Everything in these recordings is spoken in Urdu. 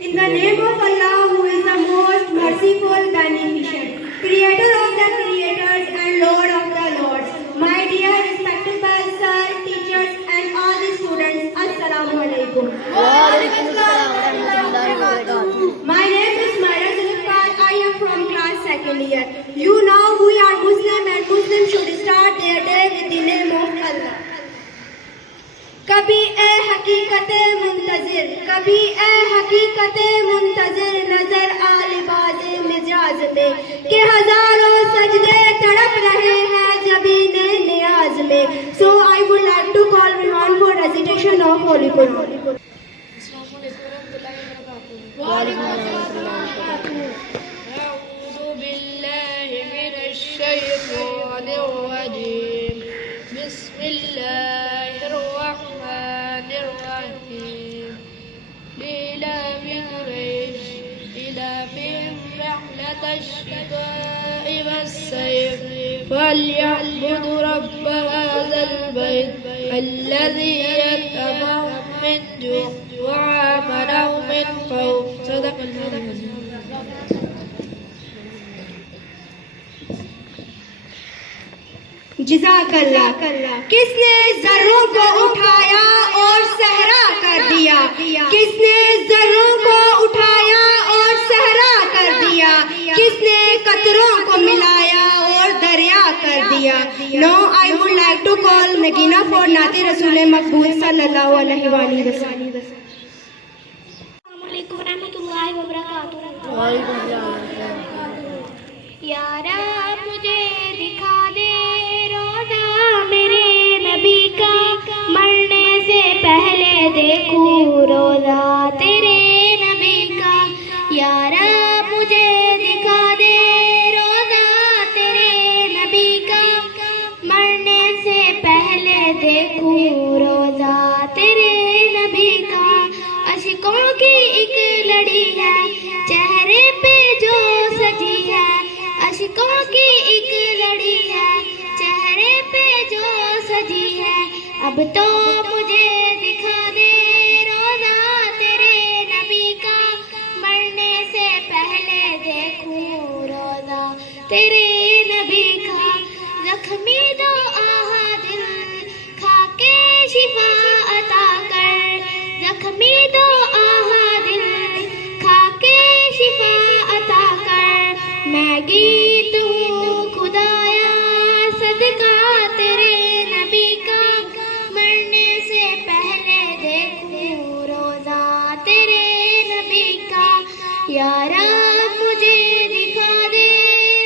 In the name of Allah, who is the most merciful, beneficent, creator of the creators and Lord of the lords. My dear respectable sir, teachers and all the students, Assalamu alaikum. My name is Myra Zulfikar. I am from class 2nd year. You know we are Muslim and Muslims should start their day with the name of Allah. کبھی اے حقیقت منتظر، کبھی اے حقیقت منتظر نظر آ لباس مجاز میں کہ ہزاروں سجدے تڑپ رہے ہیں جبین نیاز میں. So I would like to call Rihan for recitation of Holy Quran. أعوذ بالله من الشيطان الرجيم. بسم الله الرحمن الرحيم. لإلاف قريش إلافهم رحلة الشتاء والصيف فليعبدوا رب هذا البيت الذي يطعمهم من جوع وآمنهم من خوف. صدق الله العظيم. جزاک اللہ. کس نے ذروں کو اٹھایا اور صحرا کر دیا؟ کس نے ذروں کو اٹھایا اور صحرا کر دیا؟ کس نے قطروں کو ملایا اور دریا کر دیا؟ Now I would like to call Nagina for نعت رسول مقبول صلی اللہ علیہ وآلہ وسلم. السلام علیکم ورحمۃ اللہ وبرکاتہ. یا رب مجھے دکھا دے روزہ میرے نبی کا، مرنے سے پہلے دیکھوں روزہ تیرے نبی کا. یا رب مجھے دکھا دے روزہ تیرے نبی کا، مرنے سے پہلے دیکھوں روزہ تیرے نبی کا. اشکوں کی ایک لڑی ہے چہرے پہ جو سجی ہے، اشکوں کی ایک لڑی ہے چہرے پہ جو سجی ہے. اب تو مجھے دکھا دے روزہ تیرے نبی کا، مرنے سے پہلے دیکھوں روزہ تیرے نبی کا. زخمی دو آہا دل کھا کے شفا عطا کر، زخمی دو آہا دل کھا کے شفا عطا کر. میں گیت ہوں خدایا صدقہ تیرے نبی کا، مرنے سے پہلے دیکھوں روزہ تیرے نبی کا. یا رب مجھے دکھا دے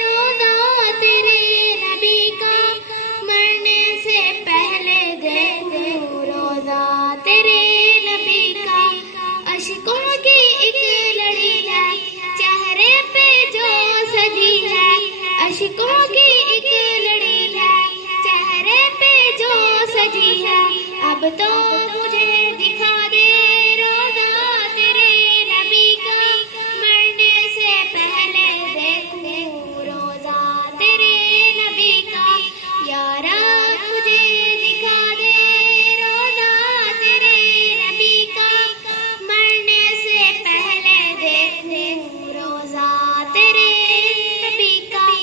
روزہ تیرے نبی کا، مرنے سے پہلے دیکھوں روزہ تیرے نبی کا. اشکوں کی ایک لڑی ہے چہرے پہ جو سجی ہے، اشکوں کی ایک لڑی ہے چہرے پہ جو سجی ہے. اب تو مجھے دکھا دے روزہ تیرے نبی کا، مرنے سے پہلے دیکھوں روزہ تیرے نبی کا. یا رب مجھے دکھا دے روزہ تیرے نبی کا، مرنے سے پہلے دیکھوں روزہ تیرے نبی کا.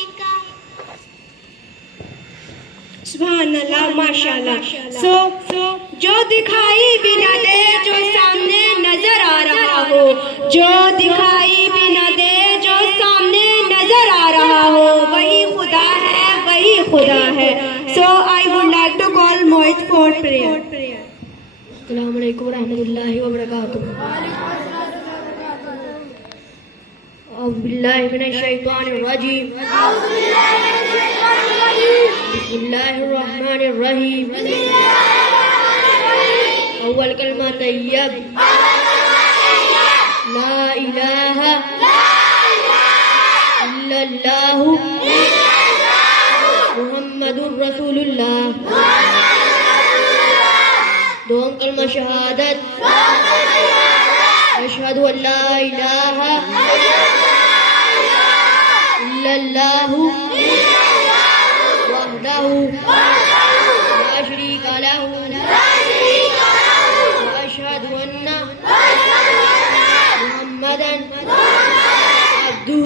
سبحان اللہ، ماشاء اللہ. So جو دکھائی بھی نہ دے جو سامنے نظر آ رہا ہو، جو دکھائی بھی نہ دے جو سامنے نظر آ رہا ہو، وہی خدا ہے، وہی خدا ہے. So I would like to call Mohit for prayer. السلام علیکم ورحمۃ اللہ وبرکاتہ. اعوذ باللہ من الشیطان الرجیم. بسم اللہ الرحمن الرحیم. اول کلمہ طیب لا الہ الا اللہ محمد رسول اللہ. دوم کلمہ شہادت اشہد ان لا الہ الا اللہ وحدہ لا شریک لہ واشہد ان محمد محمدن عبدہ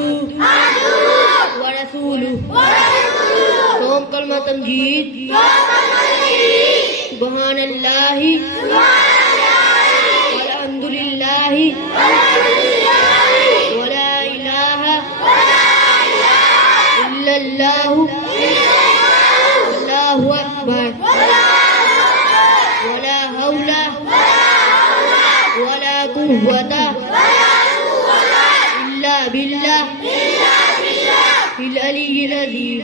ورسولہ. قوم کلمہ تمجید. سبحان اللہ والحمد للہ ولا الہ الا اللہ اللہ اکبر ولا حول ولا قوة الا باللہ العلی العظیم.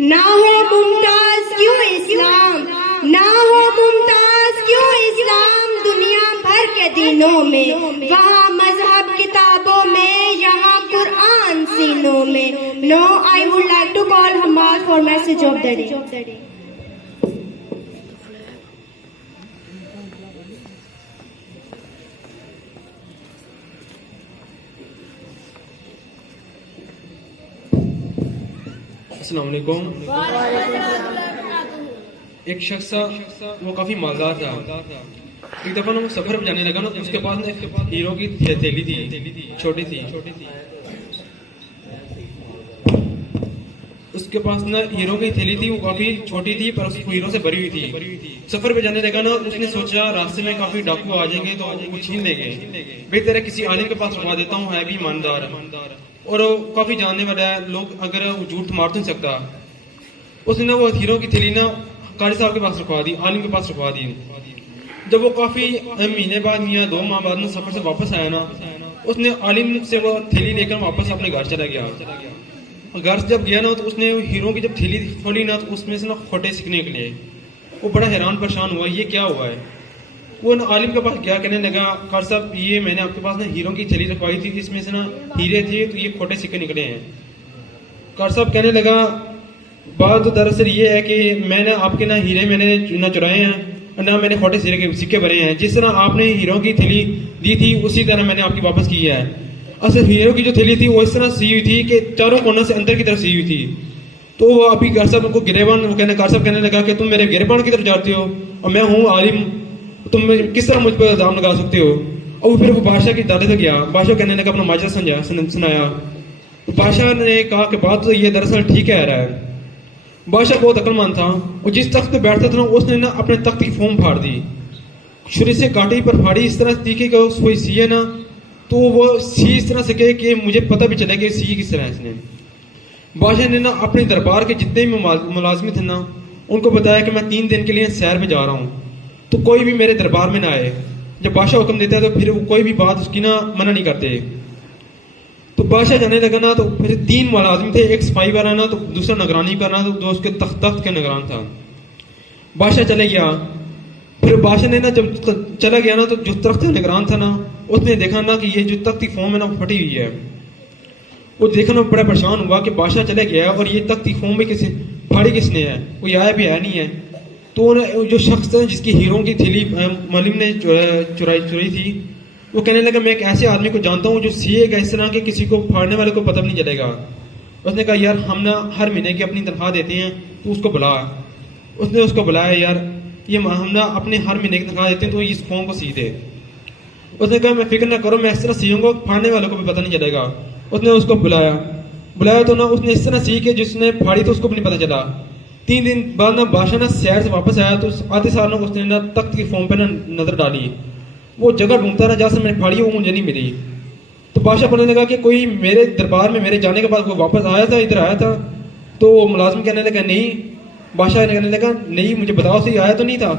نہ ہو ممتاز کیوں اسلام، نہ ہو ممتاز کیوں اسلام دنیا بھر کے دینوں میں، وہاں مذہب کتابوں میں، یہاں قرآن سینوں میں. Now I would like to call Hammad for message of the day. السلام علیکم. ایک شخص تھا، وہ کافی مالدار تھا. ایک دفعہ وہ سفر پہ جانے لگا نا، اس کے پاس ہیرو کی تھیلی تھی، چھوٹی تھی. اس کے پاس نا ہیرو کی تھیلی تھی، وہ کافی چھوٹی تھی پر ہیرو سے بھری ہوئی تھی. سفر پہ جانے لگا نا، اس نے سوچا راستے میں کافی ڈاکو آ جائیں گے تو وہ چھین لیں گے، بہتر ہے کسی عالم کے پاس رکھوا دیتا ہوں، ہے بھی ایماندار اور کافی جاننے والا ہے، لوگ اگر وہ جھوٹ مار تو نہیں سکتا. اس نے وہ ہیرو کی تھیلی نا قاری صاحب کے پاس رکھوا دی، عالم کے پاس رکھوا دی. جب وہ کافی مہینے بعد یا 2 ماہ بعد سفر سے واپس آیا نا، اس نے عالم سے وہ تھیلی لے کر واپس اپنے گھر چلا گیا. گھر سے جب گیا نا تو اس نے ہیرو کی جب تھیلی کھولی نا تو اس میں سے نا کھوٹے سیکھنے نکلے. وہ بڑا حیران پریشان ہوا، یہ کیا ہوا ہے. وہ نا عالم کے پاس گیا، کہنے لگا قاری صاحب یہ میں نے آپ کے پاس نا ہیرو کی تھیلی رکھوائی تھی، اس میں سے نا ہیرے تھے تو یہ کھوٹے سکے نکلے ہیں. قاری صاحب کہنے لگا بات تو دراصل یہ ہے کہ میں نے آپ کے نا ہیرے میں نے نہ چرائے ہیں نہ میں نے کھوٹے سکے بھرے ہیں. جس طرح آپ نے ہیرو کی تھیلی دی تھی اسی طرح میں نے آپ کی واپس کی ہے. اصل ہیرو کی جو تھیلی تھی وہ اس طرح سی ہوئی تھی کہ چاروں کونوں سے اندر کی طرف سی ہوئی تھی. تو وہ ابھی قاری صاحب کو گریبان قاری صاحب کہنے لگا کہ تم میرے گریبان کی طرف جاتے ہو اور میں ہوں عالم، تم کس طرح مجھ پر الزام لگا سکتے ہو. اور پھر وہ بادشاہ کی دادے سے گیا، بادشاہ کہنے لگا اپنا ماجرا سنایا. بادشاہ نے کہا کہ بات تو یہ دراصل ٹھیک کہہ رہا ہے. بادشاہ بہت عقل مند تھا، وہ جس تخت پہ بیٹھتا تھا اس نے نا اپنے تخت کی فوم پھاڑ دی، چھری سے کاٹی پر پھاڑی اس طرح تیکھی کہ کوئی سی ہے نا تو وہ سی اس طرح سے کہ مجھے پتہ بھی چلے کہ سی کس طرح ہے. اس نے بادشاہ نے نا اپنے دربار کے جتنے بھی ملازمین تھے نا ان کو بتایا کہ میں 3 دن کے لیے سیر پہ جا رہا ہوں تو کوئی بھی میرے دربار میں نہ آئے. جب بادشاہ حکم دیتا ہے تو پھر وہ کوئی بھی بات اس کی نا منع نہیں کرتے. تو بادشاہ جانے لگا نا تو پھر 3 ملازم تھے، ایک صفائی والا نا تو دوسرا نگرانی کرنا تو جو اس کے تخت کے نگران تھا. بادشاہ چلے گیا. پھر بادشاہ نے نا جب چلا گیا نا تو جو تخت کا نگران تھا نا اس نے دیکھا نا کہ یہ جو تخت کی فوم ہے نا پھٹی ہوئی ہے. وہ دیکھنا بڑا پریشان ہوا کہ بادشاہ چلے گیا اور یہ تخت کی فوم بھی پھاڑی کس نے ہے، کوئی آیا بھی ہے نہیں ہے. تو جو شخص تھا جس کی ہیرو کی تھیلی معلم نے چوری تھی وہ کہنے لگا میں ایک ایسے آدمی کو جانتا ہوں جو سیے گا اس طرح کہ کسی کو پھاڑنے والے کو پتہ بھی نہیں چلے گا. اس نے کہا یار ہم نا ہر مہینے کی اپنی تنخواہ دیتے ہیں تو اس کو بلا. اس نے اس کو بلایا، یار یہ ہم نا اپنے ہر مہینے کی تنخواہ دیتے ہیں تو اس فون کو سی دے. اس نے کہا میں فکر نہ کرو، میں اس طرح سیوں گا پھاڑنے والوں کو بھی پتہ نہیں چلے گا. اس نے اس کو بلایا تو نا اس نے اس طرح سی کہ جس نے پھاڑی تو اس کو بھی نہیں پتہ چلا. 3 دن بعد نا بادشاہ نا سیر سے واپس آیا تو آتے سال نا اس نے نا تخت کی فوم پہ نا نظر ڈالی. وہ جگہ ڈھونڈتا رہا جہاں سے میں نے پھاڑی وہ مجھے نہیں ملی. تو بادشاہ بولنے لگا کہ کوئی میرے دربار میں میرے جانے کے بعد کوئی واپس آیا تھا، ادھر آیا تھا؟ تو ملازم کہنے لگا نہیں. بادشاہ نے کہنے لگا نہیں مجھے بتاؤ صحیح آیا تو نہیں تھا.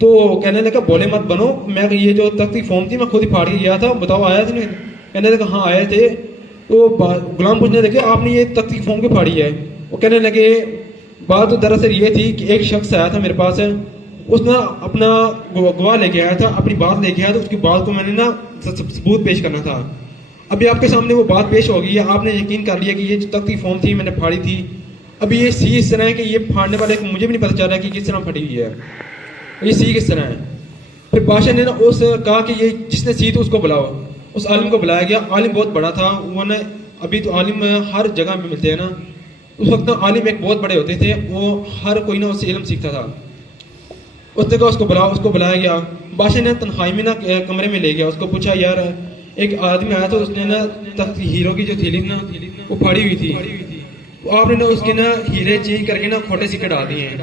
تو کہنے لگا بولے مت بنو، میں یہ جو تخت کی فوم تھی میں خود ہی پھاڑ کے گیا تھا، بتاؤ آیا تھا نہیں؟ کہنے لگا ہاں آئے تھے. تو غلام پوچھنے لگے آپ نے یہ تخت کی فوم کیوں پھاڑی ہے؟ وہ کہنے لگے بات تو دراصل یہ تھی کہ ایک شخص آیا تھا میرے پاس، اس نے اپنا گواہ لے کے آیا تھا، اپنی بات لے کے آیا تو اس کی بات کو میں نے نا ثبوت پیش کرنا تھا. ابھی آپ کے سامنے وہ بات پیش ہو گئی ہے، آپ نے یقین کر لیا کہ یہ جو تخت کی فوم تھی میں نے پھاڑی تھی. ابھی یہ سی اس طرح ہے کہ یہ پھاڑنے والے کو مجھے بھی نہیں پتہ چل رہا کہ کس طرح پھٹی ہوئی ہے، یہ سی کس طرح ہے. پھر بادشاہ نے نا اس کہا کہ یہ جس نے سی تو اس کو بلاؤ. اس عالم کو بلایا گیا. عالم بہت بڑا تھا، وہ نا ابھی تو عالم ہر جگہ میں ملتے ہیں نا، اس وقت عالم ایک بہت بڑے ہوتے تھے، وہ ہر کوئی نا اس سے علم سیکھتا تھا. اس نے کہا اس کو بلایا گیا. بادشاہ نے تنہائی میں نا کمرے میں لے گیا. اس کو پوچھا یار ایک آدمی آیا تو اس نے نا ہیرو کی جو تھیلی نا وہ پھاڑی ہوئی تھی, آپ نے نا اس کے نا ہیرے چینج کر کے نا کھوٹے سکے ڈال دیے ہیں,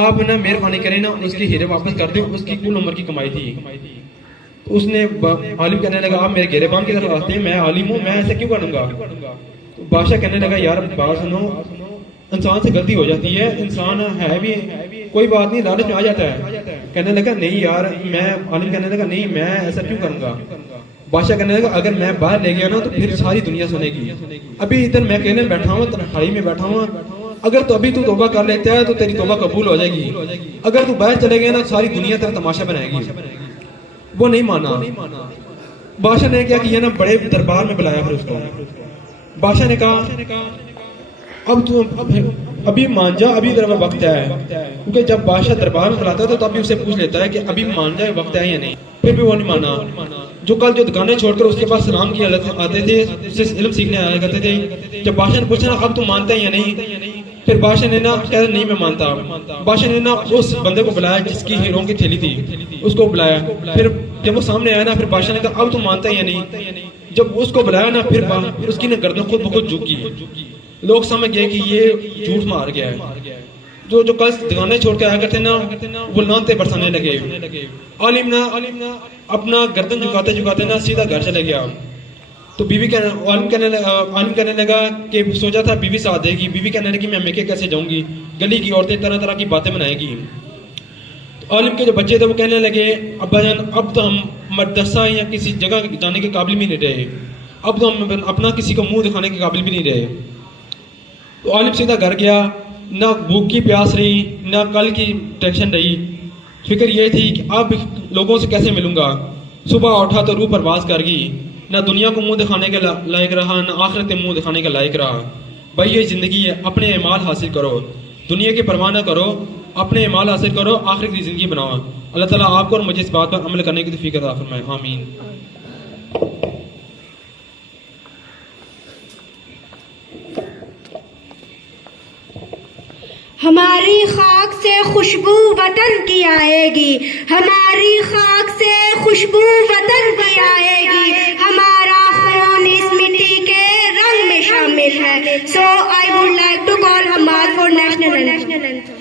آپ نا مہربانی کریں نا اس کے ہیرے واپس کر دیں, اس کی کل عمر کی کمائی تھی. اس نے عالم کہنے لگا آپ میرے گھیرے بان کی طرف آتے ہیں, میں عالم ہوں, میں ایسا کیوں کروں گا. تو بادشاہ کہنے لگا یار بات سنو, انسان سے غلطی ہو جاتی ہے, انسان ہے بھی کوئی بات نہیں, لالچ میں آ جاتا ہے. کہنے لگا نہیں یار میں, عالم کہنے لگا نہیں میں ایسا کیوں کروں گا. بادشاہ کہنے لگا اگر میں باہر لے گیا نا تو پھر ساری دنیا سنے گی, ابھی ادھر میں اکیلے بیٹھا ہوں, تنہائی میں بیٹھا ہوں, اگر تو ابھی تو توبہ کر لیتا ہے تو تیری توبہ قبول ہو جائے گی, اگر تو باہر چلے گیا نا ساری دنیا تیرا تماشا بنائے گی. وہ نہیں مانا. بادشاہ نے کیا کیا نا بڑے دربار میں بلایا پھر اس کو. بادشاہ نے کہا اب تو ابھی مان جا, ابھی تیرا وقت ہے, کیونکہ جب بادشاہ دربار میں بلاتا ہے تو ابھی اسے پوچھ لیتا ہے کہ ابھی مان جائے وقت ہے یا نہیں. پھر بھی وہ نہیں مانا. جو کل جو دکانیں چھوڑ کر اس کے پاس سلام کیا آتے تھے, اس سے علم سیکھنے آیا کرتے تھے, جب بادشاہ نے پوچھا اب تو مانتا ہے یا نہیں, پھر بادشاہ نے نا کہا نہیں میں مانتا. بادشاہ نے نا اس بندے کو بلایا جس کی ہیروں کی تھیلی تھی, اس کو بلایا. پھر جب وہ سامنے آیا نا پھر بادشاہ نے کہا اب تو مانتا ہے یا نہیں. جب اس کو بلایا نا پھر اس کی نا گردن خود بخود جھک گئی. لوگ سمجھ گئے کہ یہ جھوٹ مار گیا ہے. جو کل دکانیں چھوڑ کے آیا کرتے نا وہ لانتے برسانے لگے. عالم نا اپنا گردن جھکاتے نا سیدھا گھر چلے گیا. تو بیوی عالم کہنے لگا کہ سوچا تھا بیوی ساتھ دے گی. بیوی کہنے لگی میں میکے کیسے جاؤں گی, گلی کی عورتیں طرح طرح کی باتیں بنائے گی. عالم کے جو بچے تھے وہ کہنے لگے ابا جان اب تو ہم مدرسہ یا کسی جگہ جانے کے قابل بھی نہیں رہے, اب تو ہم اپنا کسی کو منہ دکھانے کے قابل بھی نہیں رہے. تو عالم سیدھا گھر گیا, نہ بھوک کی پیاس رہی, نہ کل کی ٹینشن رہی, فکر یہ تھی کہ اب لوگوں سے کیسے ملوں گا. صبح اٹھا تو روح پرواز کر گئی, نہ دنیا کو منہ دکھانے کے لائق رہا, نہ آخرت کے منہ دکھانے کا لائق رہا. بھائی یہ زندگی ہے, اپنے اعمال حاصل کرو, دنیا کی پرواہ نہ کرو, اپنے اعمال حاصل کرو, آخرت کی زندگی بناؤ. اللہ تعالیٰ آپ کو اور مجھے اس بات پر عمل کرنے کی توفیق عطا فرمائے, آمین. ہماری خاک سے خوشبو وطن کی آئے گی, ہماری خاک سے خوشبو وطن کی آئے گی, ہمارا خون اس مٹی کے رنگ میں شامل ہے. So I would like to call Hamad for national anthem.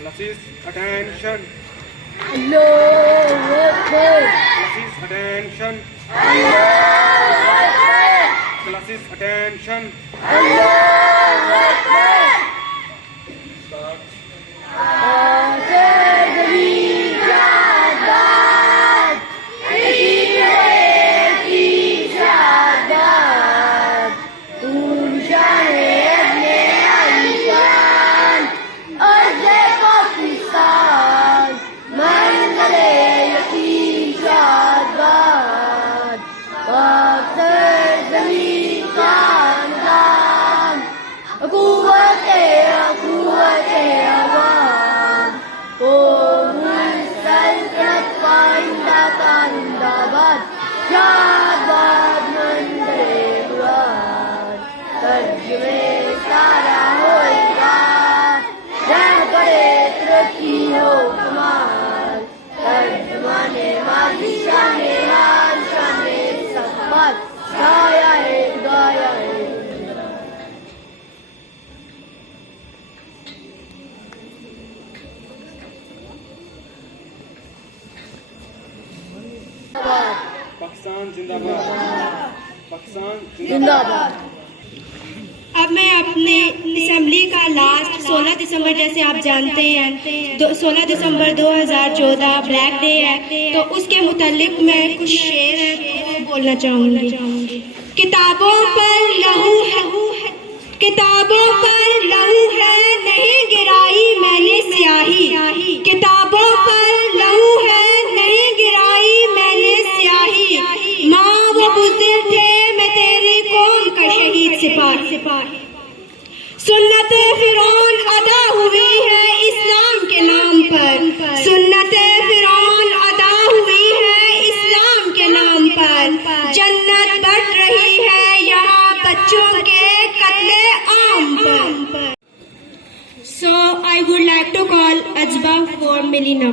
Classes attention. Allahu Akbar. Classes attention. Classes attention. Start. Pakistan زندہ باد. پاکستان زندہ باد. اب میں اپنے اسمبلی کا لاسٹ 16 دسمبر جیسے آپ جانتے ہیں 16 دسمبر 2014 بلیک ڈے ہے, تو اس کے متعلق میں کچھ شعر بولنا چاہوں گی. کتابوں پر لہو ہے نہیں گرائی میں نے سیاہی. کتابوں پر لہو ہے نہیں گرائی میں نے سیاہی. ماں وہ بزدل تھے میں تیری قوم کا شہید سپاہی. سنت فرعون ادا ہوئی ہے اسلام کے نام پر. سنت فرعون ادا ہوئی ہے اسلام کے نام پر. جنت بٹ رہی ہے یہاں بچوں کے قتل عام پر. So I would like to call Ajba for Milina.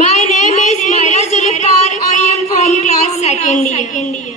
My name is Myra Zulfikar. I am from class second year.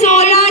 16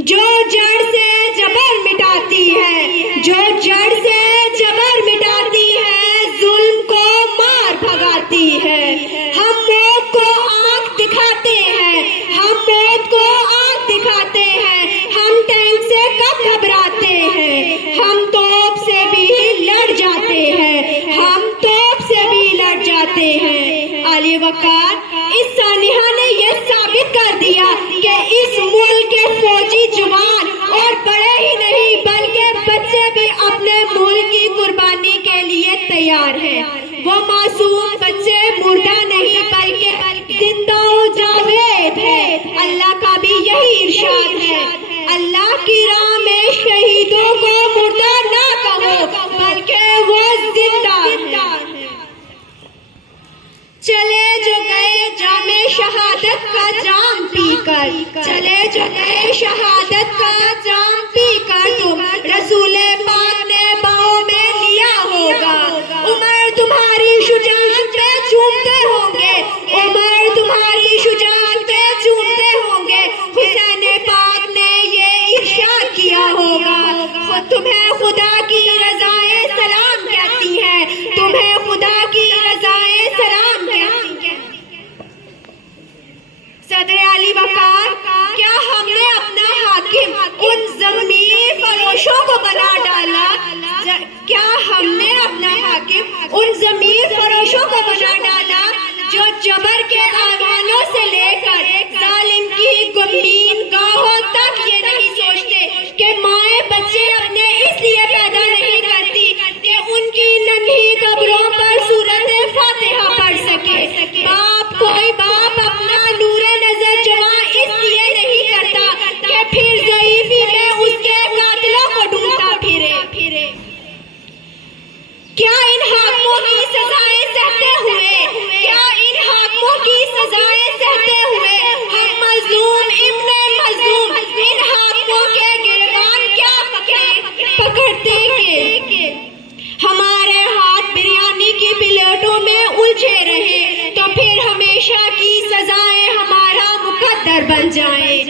جو جڑ سے جبر مٹاتی ہے، جو جڑ سے جبر مٹاتی ہے، ظلم کو مار بھگاتی ہے. ہم موت کو آنکھ دکھاتے ہیں، ہم موت کو آنکھ دکھاتے ہیں، ہم ٹینک سے کب گھبراتے ہیں، ہم توپ سے بھی لڑ جاتے ہیں، ہم توپ سے بھی لڑ جاتے ہیں. علی وقار اس سانحہ نے یہ ثابت کر دیا کہ اس ملک کے فوجی جوان اور بڑے ہی نہیں بلکہ بچے بھی اپنے ملک کی قربانی کے لیے تیار ہیں. وہ معصوم بچے مردہ نہیں بلکہ زندہ و جاوید ہے. اللہ کا بھی یہی ارشاد ہے، اللہ کی راہ میں شہیدوں کو مردہ نہ کہو بلکہ وہ زندہ ہے. چلے جو گئے جام شہادت کا جام پی کر، چلے جو گئے شہادت کا جام پی کر، تم رسول پاک نے باہوں میں لیا ہوگا. عمر تمہاری شجاعت پہ چومتے ہوں گے، عمر تمہاری شجاعت پہ چومتے ہوں گے. حسین پاک نے یہ ارشاد کیا ہوگا، تمہیں خدا کی رضائیں سلام کہتی ہیں، تمہیں خدا کی رضائیں سلام کہتی ہیں. صدر علی وقار کیا ہم نے اپنا حاکم ان ضمیر فروشوں کو بنا ڈالا؟ کیا ہم نے اپنا حاکم ان ضمیر فروشوں کو بنا ڈالا جو جبر کے آوانوں سے لے کر ظالم کی گمین گاہوں تک یہ نہیں سوچتے کہ مائیں بچے اپنے اس لیے پیدا نہیں کرتی کہ ان کی ننھی قبروں پر سورت فاتحہ پڑھ سکے. کوئی باپ اپنا نور نظر جمع اس لیے نہیں کرتا کہ پھر ضعیفی میں اس کے قاتلوں کو ڈھونڈتا پھرے. کیا ان حاکموں کی سزائیں سہتے ہوئے، کیا ان حاکموں کی سزائیں سہتے ہوئے ہم مظلوم ابن مظلوم ان حاکموں کے گریبان کیا پکڑتے کہ ہمارے ہاتھ بریانی کی پلیٹوں میں الجھے رہے تو پھر ہمیشہ کی سزائیں ہمارا مقدر بن جائیں.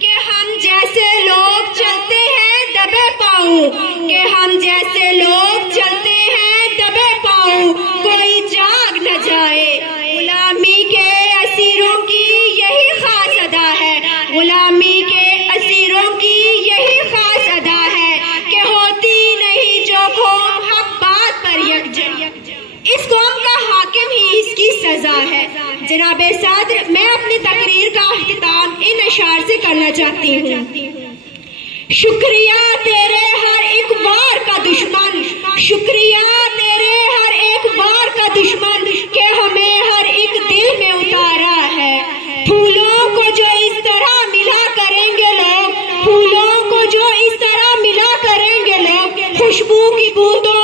کہ ہم جیسے لوگ چلتے ہیں دبے پاؤں، کہ ہم جیسے لوگ چلتے ہیں دبے پاؤں، کوئی جاگ نہ جائے. غلامی کے اسیروں کی یہی خاص ادا ہے، غلامی کے اسیروں کی یہی خاص ادا ہے کہ ہوتی نہیں جو قوم حق بات پر یکجا. اس قوم کا حاکم ہی اس کی سزا ہے. جناب صدر، میں اپنی تقریر کا اختتام ان اشعار سے کرنا چاہتی ہوں. شکریہ تیرے ہر ایک وار کا دشمن، شکریہ تیرے ہر ایک وار کا دشمن کہ ہمیں ہر ایک دل میں اتارا ہے. پھولوں کو جو اس طرح ملا کریں گے لوگ، پھولوں کو جو اس طرح ملا کریں گے لوگ، خوشبو کی بوندوں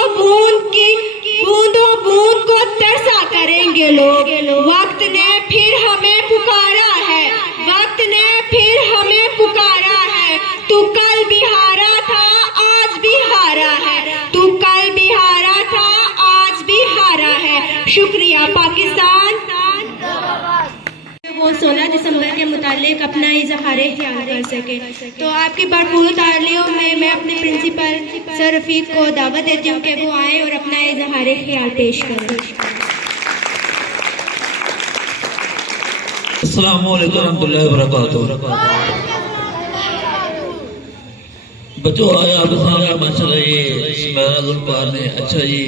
بوند کو ترسا کریں گے لوگ. وقت نے پھر ہمیں پکارا ہے، وقت نے پھر ہمیں پکارا ہے. تو کل بھی ہارا تھا آج بھی ہارا ہے، تو کل بھی ہارا تھا آج بھی ہارا ہے. شکریہ. پاکستان وہ 16 دسمبر کے متعلق اپنا اظہار خیال کر سکے. تو آپ کی بھرپور تعلیموں میں اپنے پرنسپل سر رفیق کو دعوت دیتی ہوں کہ وہ آئیں اور اپنا اظہار خیال پیش کریں. السلام علیکم ورحمۃ اللہ وبرکاتہ. بچوں آیا آپ سامنے ماشاء اللہ یہ میرا ذوالفقار نے اچھا جی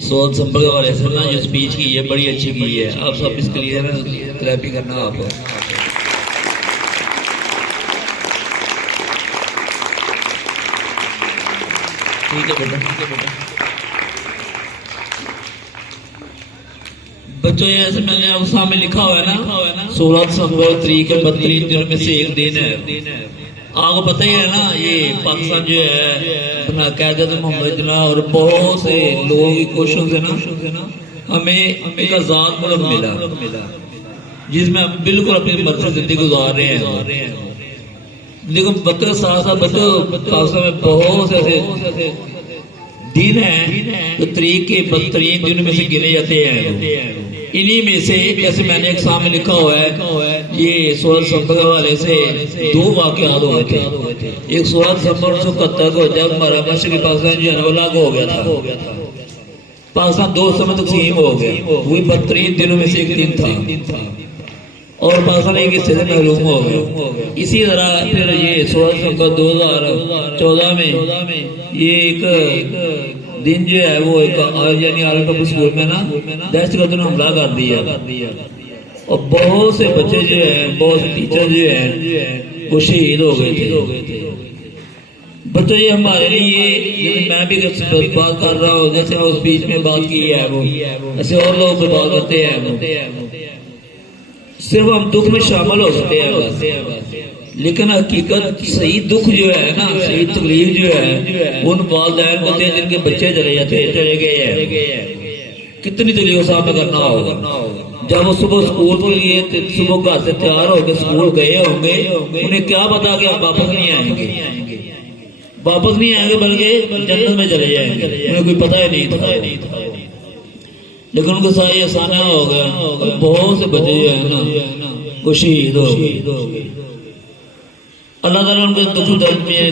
16 دسمبر کے حوالے سے نا جو اسپیچ کی ہے بڑی اچھی کی ہے. آپ سب اس کے لیے نا کلیپنگ کرنا آپ ٹھیک ہے بیٹا. بچوں یہ ایسے میں نے آپ سامنے لکھا ہوا ہے نا 16 دسمبر تاریخ 32 دنوں میں سے ایک دن ہے. آپ کو پتہ ہی ہے نا یہ پاکستان جو ہے اپنا قیادت محمد جناح اور بہت سے لوگوں کی کوششوں سے نا ہمیں ایک آزاد ملک ملا جس میں ہم بالکل اپنی مرضی زندگی گزار رہے ہیں. لیکن بچوں ساتھ ساتھ بچوں پاکستان میں بہت سے ایسے دن ہیں جو تاریخ کے بدترین دنوں میں سے گنے جاتے ہیں. انہی میں سے جیسے میں نے ایک سامنے لکھا ہوا ہے یہ 16 دسمبر کے حوالے سے 2 واقعات ہوئے تھے. ایک 16 دسمبر 1971 کو جب ہمارا مشرقی پاکستان جو ہے وہ لاگو ہو گیا تھا. پاکستان 2 حصوں میں تقسیم ہو گیا. وہی بدترین دنوں میں سے ایک دن تھا اور پاکستان ایک حصے سے محروم ہو گیا. اسی طرح پھر یہ 16 دسمبر 2014 میں یہ ایک دن جو ہے وہ ایک یعنی عالم پبلک اسکول میں نا دہشت گردوں نے حملہ کر دیا اور بہت سے بچے جو ہیں بہت سے ٹیچر جو ہیں وہ شہید ہو گئے تھے. بچوں یہ ہمارے لیے میں بھی بات کر رہا ہوں جیسے وہ اس بیچ میں بات کی ہے وہ ایسے اور لوگ بھی بات کرتے ہیں صرف ہم دکھ میں شامل ہو سکتے ہیں لیکن حقیقت صحیح دکھ جو ہے نا صحیح تکلیف جو ہے ان والدین کو ہیں جن کے بچے چلے گئے ہیں کتنی تکلیف سامنا کرنا ہوگا. جب وہ صبح اسکول کے لیے صبح گھر سے تیار ہو کے اسکول گئے ہوں گے انہیں کیا پتا کہ آپ واپس نہیں آئیں گے بلکہ جنت میں چلے جائیں گے. انہیں کوئی پتہ ہی نہیں تھا لیکن ان کو ساری آسانیاں ہو گیا. بہت سے بچے جو ہیں نا وہ شہید ہو گئے. اللہ تعالیٰ ان کے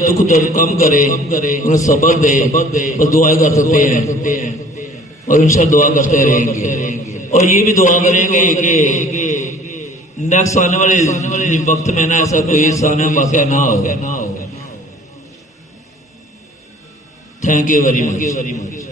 دکھ درد کم کرے انہیں صبر دے اور دعائیں کر سکتے ہیں اور انشاءاللہ دعا کرتے رہیں گے اور یہ بھی دعا کریں گے کہ نیکسٹ آنے والے وقت میں نا ایسا کوئی سانیہ واقعہ نہ ہوگا. Thank you very much.